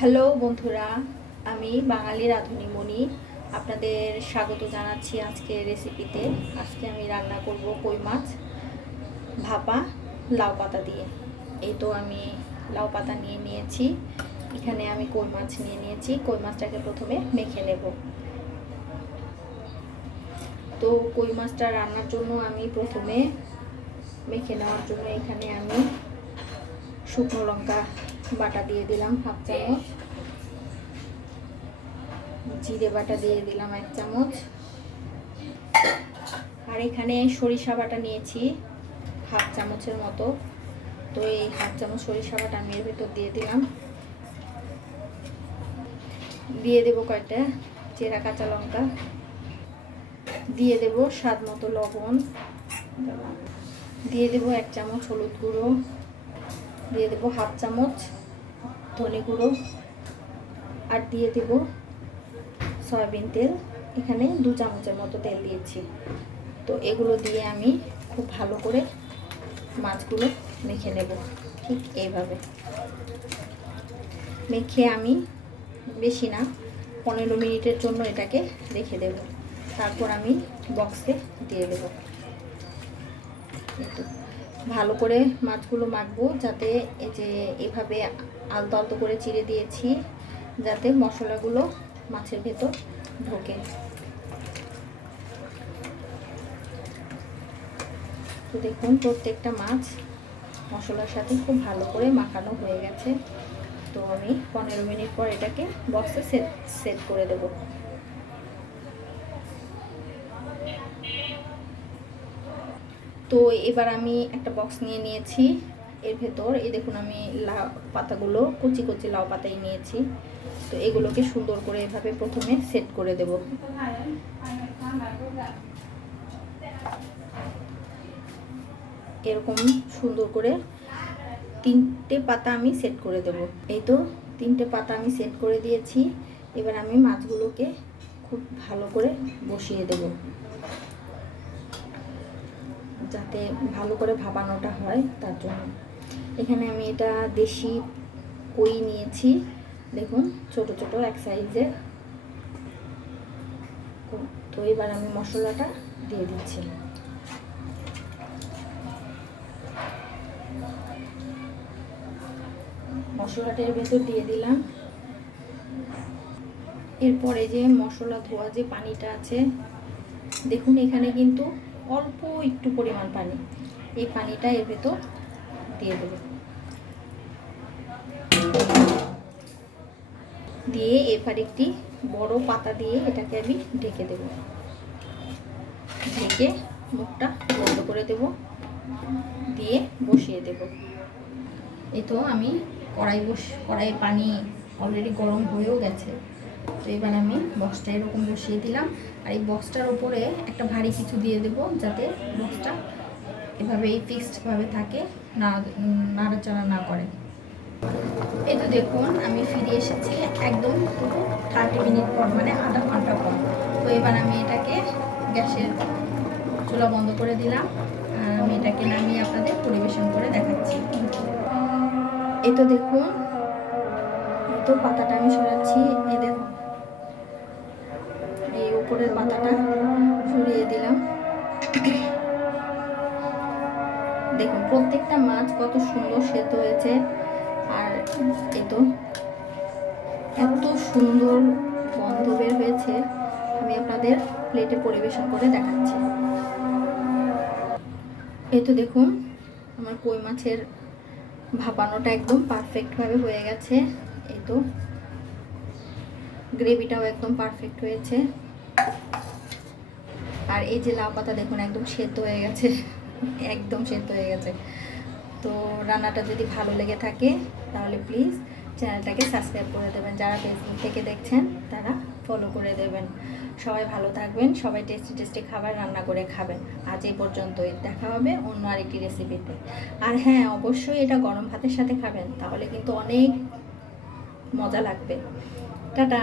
Hello বন্ধুরা, আমি বাঙালি রাঁধুনি আপনাদের স্বাগত জানাচ্ছি আজকে রেসিপিতে। আজকে আমি রান্না করব কই মাছ ভাপা লাউ পাতা দিয়ে। এই তো আমি লাউ পাতা নিয়ে নিয়েছি, এখানে আমি কই মাছ নিয়ে নিয়েছি। কই মাছটাকে প্রথমে মেখে নেব। তো কই মাছটা রান্নার জন্য আমি প্রথমে মেখে নেওয়ার জন্য এখানে আমি শুকনো লঙ্কা বাটা দিয়ে দিলাম হাফ চামচ, জিরে বাটা দিয়ে দিলাম 1 চামচ, আর এখানে সরিষা বাটা নিয়েছি হাফ চামচের মতো। তো এই হাফ চামচ সরিষা বাটা আমি এর ভেতর দিয়ে দিলাম। দিয়ে দেবো কয়েকটা চেরা কাঁচা লঙ্কা, দিয়ে দেবো স্বাদ মতো লবণ, দিয়ে দেবো 1 চামচ হলুদ গুঁড়ো, দিয়ে দেবো হাফ চামচ ধনে গুঁড়ো, আর দিয়ে দেবো সয়াবিন তেল। এখানে 2 চামচের মতো তেল দিয়েছি। তো এগুলো দিয়ে আমি খুব ভালো করে মাছগুলো মেখে নেব। ঠিক এইভাবে মেখে আমি বেশি না 15 মিনিটের জন্য এটাকে রেখে দেব। তারপর আমি বক্সে দিয়ে দেব। ভালো করে মাছগুলো মাখবো, যাতে এই যে এভাবে আলতো আলতো করে চিড়ে দিয়েছি, যাতে মশলাগুলো মাছের ভেতর ঢোকে। তো দেখুন প্রত্যেকটা মাছ মশলার সাথে খুব ভালো করে মাখানো হয়ে গেছে। তো আমি 15 মিনিট পর এটাকে বক্সে সেট করে দেব। তো এবার আমি একটা বক্স নিয়ে নিয়েছি। এর ভেতর এই দেখুন আমি লাউ পাতাগুলো কুচি কুচি লাউ পাতাই নিয়েছি। তো এগুলোকে সুন্দর করে এভাবে প্রথমে সেট করে দেব। এরকম সুন্দর করে 3টে পাতা আমি সেট করে দেব। এই তো 3টে পাতা আমি সেট করে দিয়েছি। এবার আমি মাছগুলোকে খুব ভালো করে বসিয়ে দেব, যাতে ভালো করে ভাপানোটা হয় তার জন্য। এখানে আমি এটা দেশি কই নিয়েছি, দেখুন ছোট ছোট এক সাইজের। তো এবার আমি মশলাটা দিয়ে দিচ্ছি। মশলাটার ভেতর দিয়ে দিলাম। এরপরে যে মশলা ধোয়া যে পানিটা আছে, দেখুন এখানে কিন্তু অল্প একটু পরিমাণ পানি, এই পানিটা এর ভেতর দিয়ে দেব। দিয়ে এবার একটি বড় পাতা দিয়ে এটাকে আমি ঢেকে দেব। ঢেকে মুখটা বন্ধ করে দেব, দিয়ে বসিয়ে দেব। এই তো আমি কড়াইয়ে পানি অলরেডি গরম হয়েও গেছে। তো এবার আমি বক্সটা এরকম বসিয়ে দিলাম, আর এই বক্সটার উপরে একটা ভারী কিছু দিয়ে দেব, যাতে বক্সটা এভাবে ফিক্সডভাবে থাকে, নাড়াচাড়া না করে। এই তো দেখুন আমি ফিরে এসেছি একদম পুরো 30 মিনিট পর, মানে আধা ঘন্টা পর। তো এবার আমি এটাকে গ্যাসের চুলা বন্ধ করে দিলাম, আর আমি এটাকে নামিয়ে আপনাদের পরিবেশন করে দেখাচ্ছি। এই তো দেখুন, এই তো পাতাটা আমি সরাচ্ছি। এই দেখুন এই উপরের পাতাটা সরিয়ে দিলাম। দেখুন প্রত্যেকটা মাছ কত সুন্দর সেদ্ধ হয়েছে, আর এই তো এত সুন্দর গন্ধ বের হয়েছে। আমি আপনাদের প্লেটে পরিবেশন করে দেখাচ্ছি। এই তো দেখুন আমার কই মাছের ভাপানোটা একদম পারফেক্টভাবে হয়ে গেছে। এই তো গ্রেভিটাও একদম পারফেক্ট হয়েছে। আর এই যে লাউ পাতা দেখুন একদম সেদ্ধ হয়ে গেছে, একদম সেদ্ধ হয়ে গেছে। তো রান্নাটা যদি ভালো লেগে থাকে তাহলে প্লিজ চ্যানেলটাকে সাবস্ক্রাইব করে দেবেন। যারা ফেসবুক থেকে দেখছেন তারা ফলো করে দেবেন। সবাই ভালো থাকবেন, সবাই টেস্টি টেস্টি খাবার রান্না করে খাবেন। আজ এই পর্যন্তই, দেখা হবে অন্য আরেকটি রেসিপিতে। আর হ্যাঁ, অবশ্যই এটা গরম ভাতের সাথে খাবেন, তাহলে কিন্তু অনেক মজা লাগবে। টাটা।